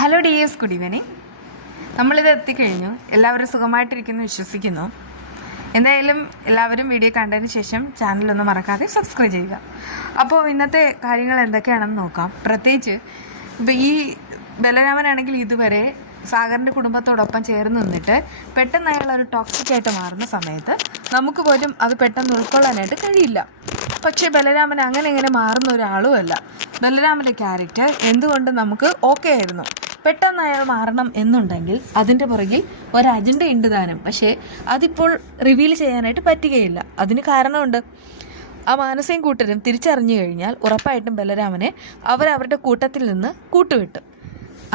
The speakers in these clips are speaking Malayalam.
Hello dears, good evening. നമ്മളിത് എത്തിക്കഴിഞ്ഞു. എല്ലാവരും സുഖമായിട്ടിരിക്കുന്നു വിശ്വസിക്കുന്നു. എന്തായാലും എല്ലാവരും വീഡിയോ കണ്ടതിന് ശേഷം ചാനലൊന്നും മറക്കാതെ സബ്സ്ക്രൈബ് ചെയ്യുക. അപ്പോൾ ഇന്നത്തെ കാര്യങ്ങൾ എന്തൊക്കെയാണെന്ന് നോക്കാം. പ്രത്യേകിച്ച് ഇപ്പോൾ ഈ ബലരാമനാണെങ്കിൽ ഇതുവരെ സാഗറിൻ്റെ കുടുംബത്തോടൊപ്പം ചേർന്ന് നിന്നിട്ട് പെട്ടെന്ന് അയാൾ ഒരു ടോക്സിക്കായിട്ട് മാറുന്ന സമയത്ത് നമുക്ക് പോലും അത് പെട്ടെന്ന് ഉൾക്കൊള്ളാനായിട്ട് കഴിയില്ല. പക്ഷേ ബലരാമൻ അങ്ങനെ മാറുന്ന ഒരാളുമല്ല. ബലരാമൻ്റെ ക്യാരക്ടർ എന്തുകൊണ്ട് നമുക്ക് ഓക്കെ ആയിരുന്നു. പെട്ടെന്ന് അയാൾ മാറണം എന്നുണ്ടെങ്കിൽ അതിൻ്റെ പുറകിൽ ഒരു അജണ്ട ഉണ്ട് താനും. പക്ഷേ അതിപ്പോൾ റിവീൽ ചെയ്യാനായിട്ട് പറ്റുകയില്ല. അതിന് കാരണമുണ്ട്. ആ മാനസയും കൂട്ടരും തിരിച്ചറിഞ്ഞു കഴിഞ്ഞാൽ ഉറപ്പായിട്ടും ബലരാമനെ അവരവരുടെ കൂട്ടത്തിൽ നിന്ന് കൂട്ടുവിട്ടു.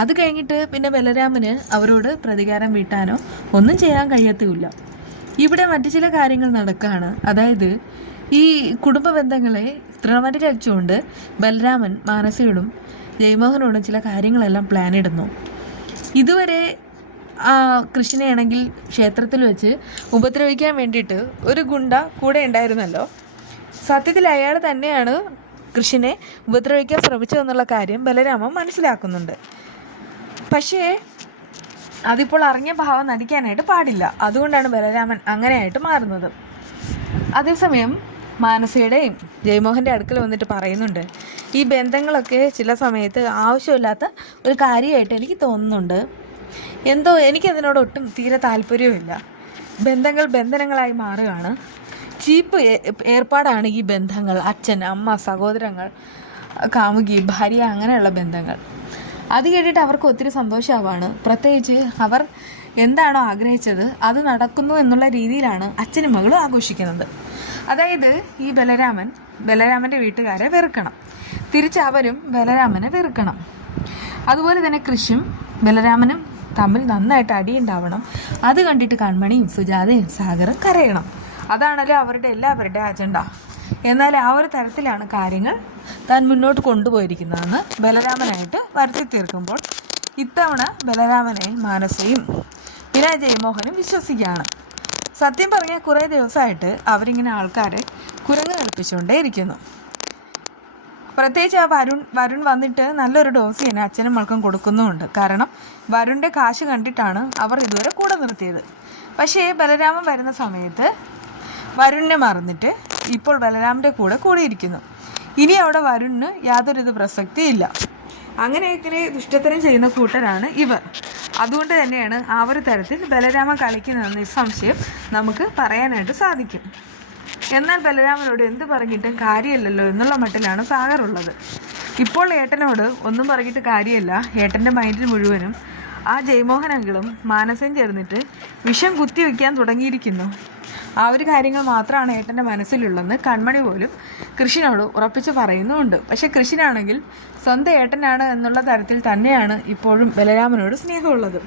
അത് കഴിഞ്ഞിട്ട് പിന്നെ ബലരാമന് അവരോട് പ്രതികാരം വീട്ടാനോ ഒന്നും ചെയ്യാൻ കഴിയത്തുമില്ല. ഇവിടെ മറ്റു ചില കാര്യങ്ങൾ നടക്കുകയാണ്. അതായത് ഈ കുടുംബ ബന്ധങ്ങളെ തൃണവലിച്ചുകൊണ്ട് ബലരാമൻ മാനസയോടും ജയമോഹനോടും ചില കാര്യങ്ങളെല്ലാം പ്ലാൻ ഇടുന്നു. ഇതുവരെ കൃഷ്ണനെയാണെങ്കിൽ ക്ഷേത്രത്തിൽ വെച്ച് ഉപദ്രവിക്കാൻ വേണ്ടിയിട്ട് ഒരു ഗുണ്ട കൂടെ ഉണ്ടായിരുന്നല്ലോ. സത്യത്തിൽ അയാൾ തന്നെയാണ് കൃഷ്ണനെ ഉപദ്രവിക്കാൻ ശ്രമിച്ചതെന്നുള്ള കാര്യം ബലരാമൻ മനസ്സിലാക്കുന്നുണ്ട്. പക്ഷേ അതിപ്പോൾ അറിഞ്ഞ ഭാവം നടിക്കാനായിട്ട് പാടില്ല. അതുകൊണ്ടാണ് ബലരാമൻ അങ്ങനെയായിട്ട് മാറുന്നത്. അതേസമയം മാനസയുടെയും ജയമോഹൻ്റെ അടുക്കൽ വന്നിട്ട് പറയുന്നുണ്ട്, ഈ ബന്ധങ്ങളൊക്കെ ചില സമയത്ത് ആവശ്യമില്ലാത്ത ഒരു കാര്യമായിട്ട് എനിക്ക് തോന്നുന്നുണ്ട്. എന്തോ എനിക്കതിനോട് ഒട്ടും തീരെ താല്പര്യവുമില്ല. ബന്ധങ്ങൾ ബന്ധനങ്ങളായി മാറുകയാണ്. ചീപ്പ് ഏർപ്പാടാണ് ഈ ബന്ധങ്ങൾ. അച്ഛൻ, അമ്മ, സഹോദരങ്ങൾ, കാമുകി, ഭാര്യ, അങ്ങനെയുള്ള ബന്ധങ്ങൾ. അത് കേട്ടിട്ട് അവർക്ക് ഒത്തിരി സന്തോഷമാവാണ്. പ്രത്യേകിച്ച് അവർ എന്താണോ ആഗ്രഹിച്ചത് അത് നടക്കുന്നു എന്നുള്ള രീതിയിലാണ് അച്ഛനും മകളും ആഘോഷിക്കുന്നത്. അതായത് ഈ ബലരാമൻ്റെ വീട്ടുകാരെ വെറുക്കണം, തിരിച്ച് അവരും ബലരാമനെ വെറുക്കണം. അതുപോലെ തന്നെ കൃഷും ബലരാമനും തമ്മിൽ നന്നായിട്ട് അടിയുണ്ടാവണം. അത് കണ്ടിട്ട് കൺമണിയും സുജാതയും സാഗറും കരയണം. അതാണല്ലോ അവരുടെ എല്ലാവരുടെ അജണ്ട. എന്നാൽ ആ ഒരു തരത്തിലാണ് കാര്യങ്ങൾ താൻ മുന്നോട്ട് കൊണ്ടുപോയിരിക്കുന്നതെന്ന് ബലരാമനായിട്ട് വരുത്തി തീർക്കുമ്പോൾ ഇത്തവണ ബലരാമനെ മാനസയും പിന്നെ ജയമോഹനും വിശ്വസിക്കുകയാണ്. സത്യം പറഞ്ഞാൽ കുറേ ദിവസമായിട്ട് അവരിങ്ങനെ ആൾക്കാരെ കുരങ്ങ് കളിപ്പിച്ചുകൊണ്ടേ ഇരിക്കുന്നു. പ്രത്യേകിച്ച് ആ വരുൺ വന്നിട്ട് നല്ലൊരു ഡോസ് തന്നെ അച്ഛനും മൾക്കും കൊടുക്കുന്നുമുണ്ട്. കാരണം വരുണിൻ്റെ കാശ് കണ്ടിട്ടാണ് അവർ ഇതുവരെ കൂടെ നിർത്തിയത്. പക്ഷേ ബലരാമൻ വരുന്ന സമയത്ത് വരുണിനെ മറന്നിട്ട് ഇപ്പോൾ ബലരാമൻ്റെ കൂടിയിരിക്കുന്നു. ഇനി അവിടെ വരുണിന് യാതൊരു പ്രസക്തിയില്ല. അങ്ങനെയൊക്കെ ദുഷ്ടത്തരം ചെയ്യുന്ന കൂട്ടരാണ് ഇവർ. അതുകൊണ്ട് തന്നെയാണ് ആ ഒരു തരത്തിൽ ബലരാമൻ കളിക്കുന്നതെന്ന് നിസ്സംശയം നമുക്ക് പറയാനായിട്ട് സാധിക്കും. എന്നാൽ ബലരാമനോട് എന്ത് പറഞ്ഞിട്ടും കാര്യമില്ലല്ലോ എന്നുള്ള മട്ടിലാണ് സാഗറുള്ളത്. ഇപ്പോൾ ഏട്ടനോട് ഒന്നും പറഞ്ഞിട്ട് കാര്യമല്ല. ഏട്ടൻ്റെ മൈൻഡിൽ മുഴുവനും ആ ജയമോഹനങ്ങളും മാനസയും ചേർന്നിട്ട് വിഷം കുത്തിവെക്കാൻ തുടങ്ങിയിരിക്കുന്നു. ആ ഒരു കാര്യങ്ങൾ മാത്രമാണ് ഏട്ടൻ്റെ മനസ്സിലുള്ളതെന്ന് കൺമണി പോലും കൃഷ്ണനോട് ഉറപ്പിച്ച് പറയുന്നുമുണ്ട്. പക്ഷെ കൃഷ്ണനാണെങ്കിൽ സ്വന്തം ഏട്ടനാണ് എന്നുള്ള തരത്തിൽ തന്നെയാണ് ഇപ്പോഴും ബലരാമനോട് സ്നേഹമുള്ളത്.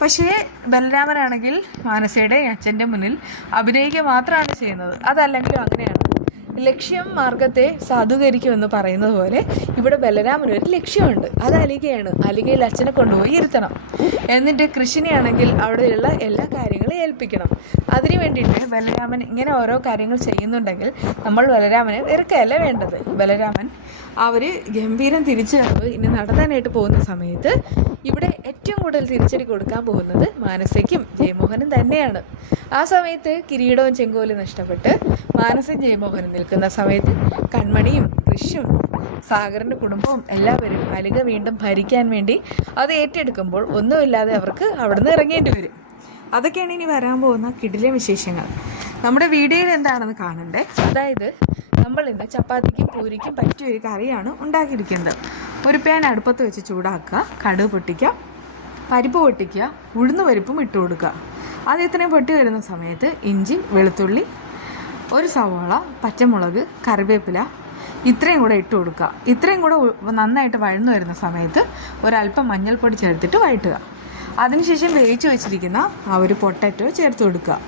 പക്ഷേ ബലരാമനാണെങ്കിൽ മാനസയുടെ അച്ഛൻ്റെ മുന്നിൽ അഭിനയിക്കുക മാത്രമാണ് ചെയ്യുന്നത്. അതല്ലെങ്കിലും അങ്ങനെയാണ്. ലക്ഷ്യം മാർഗത്തെ സാധൂകരിക്കുമെന്ന് പറയുന്നത് പോലെ ഇവിടെ ബലരാമനൊരു ലക്ഷ്യമുണ്ട്. അത് അലികയാണ്. അലികയിൽ അച്ഛനെ കൊണ്ടുപോയി ഇരുത്തണം. എന്നിട്ട് കൃഷ്ണനെയാണെങ്കിൽ അവിടെയുള്ള എല്ലാ കാര്യങ്ങളും ഏൽപ്പിക്കണം. അതിനു വേണ്ടിയിട്ട് ബലരാമൻ ഇങ്ങനെ ഓരോ കാര്യങ്ങൾ ചെയ്യുന്നുണ്ടെങ്കിൽ നമ്മൾ ബലരാമനെ വെറുക്കയല്ല വേണ്ടത്. ബലരാമൻ ഗംഭീരം തിരിച്ചുവരവ് ഇനി നടത്താനായിട്ട് പോകുന്ന സമയത്ത് ഇവിടെ ഏറ്റവും കൂടുതൽ തിരിച്ചടി കൊടുക്കാൻ പോകുന്നത് മാനസയ്ക്കും ജയമോഹനും തന്നെയാണ്. ആ സമയത്ത് കിരീടവും ചെങ്കോലും നഷ്ടപ്പെട്ട് മാനസയും ജയമോഹനും നിൽക്കുന്ന സമയത്ത് കൺമണിയും കൃഷും സാഗറിൻ്റെ കുടുംബവും എല്ലാവരും അലിക വീണ്ടും ഭരിക്കാൻ വേണ്ടി അത് ഏറ്റെടുക്കുമ്പോൾ ഒന്നുമില്ലാതെ അവർക്ക് അവിടുന്ന് ഇറങ്ങേണ്ടി വരും. അതൊക്കെയാണ് ഇനി വരാൻ പോകുന്ന കിടിലൻ വിശേഷങ്ങൾ. നമ്മുടെ വീഡിയോയിൽ എന്താണെന്ന് കാണണ്ടേ. അതായത് നമ്മൾ ഇന്ന് ചപ്പാത്തിക്കും പൂരിക്കും പറ്റിയ ഒരു കറിയാണ് ഉണ്ടാക്കിയിരിക്കുന്നത്. ഒരു പാൻ അടുപ്പത്ത് വെച്ച് ചൂടാക്കുക, കടുക് പൊട്ടിക്കുക, പരിപ്പ് പൊട്ടിക്കുക, ഉഴുന്ന് പരിപ്പും ഇട്ട് കൊടുക്കുക. അത് ഇത്രയും പൊട്ടി വരുന്ന സമയത്ത് ഇഞ്ചി, വെളുത്തുള്ളി, ഒരു സവാള, പച്ചമുളക്, കറിവേപ്പില ഇത്രയും കൂടെ ഇട്ട് കൊടുക്കുക. ഇത്രയും കൂടെ നന്നായിട്ട് വഴന്നു വരുന്ന സമയത്ത് ഒരല്പം മഞ്ഞൾപ്പൊടി ചേർത്തിട്ട് വഴറ്റുക. അതിനുശേഷം വേവിച്ച് വെച്ചിരിക്കുന്ന ആ ഒരു പൊട്ടറ്റോ ചേർത്ത് കൊടുക്കുക.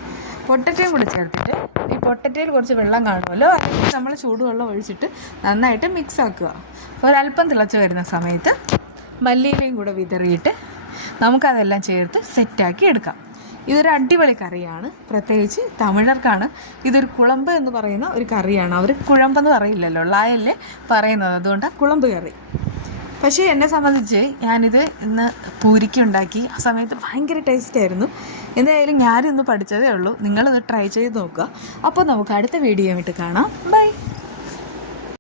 പൊട്ടറ്റയും കൂടെ ചേർത്തിട്ട് ഈ പൊട്ടറ്റയിൽ കുറച്ച് വെള്ളം കാണുമല്ലോ, അതിൽ നമ്മൾ ചൂടുവെള്ളം ഒഴിച്ചിട്ട് നന്നായിട്ട് മിക്സ് ആക്കുക. ഒരല്പം തിളച്ച് വരുന്ന സമയത്ത് മല്ലിയിലയും കൂടെ വിതറിയിട്ട് നമുക്കതെല്ലാം ചേർത്ത് സെറ്റാക്കി എടുക്കാം. ഇതൊരു അടിപൊളി കറിയാണ്. പ്രത്യേകിച്ച് തമിഴർക്കാണ് ഇതൊരു കുളമ്പ് എന്ന് പറയുന്ന ഒരു കറിയാണ്. അവർ കുഴമ്പെന്ന് പറയില്ലല്ലോ, ലായല്ലേ പറയുന്നത്. അതുകൊണ്ടാണ് കുളമ്പ് കറി. പക്ഷേ എന്നെ സംബന്ധിച്ച് ഞാനിത് ഇന്ന് പൂരിക്ക് ഉണ്ടാക്കി. ആ സമയത്ത് ഭയങ്കര ടേസ്റ്റ് ആയിരുന്നു. എന്തായാലും ഞാനിന്ന് പഠിച്ചതേ ഉള്ളൂ. നിങ്ങളിത് ട്രൈ ചെയ്ത് നോക്കുക. അപ്പോൾ നമുക്ക് അടുത്ത വീഡിയോ ആയിട്ട് കാണാം. ബൈ.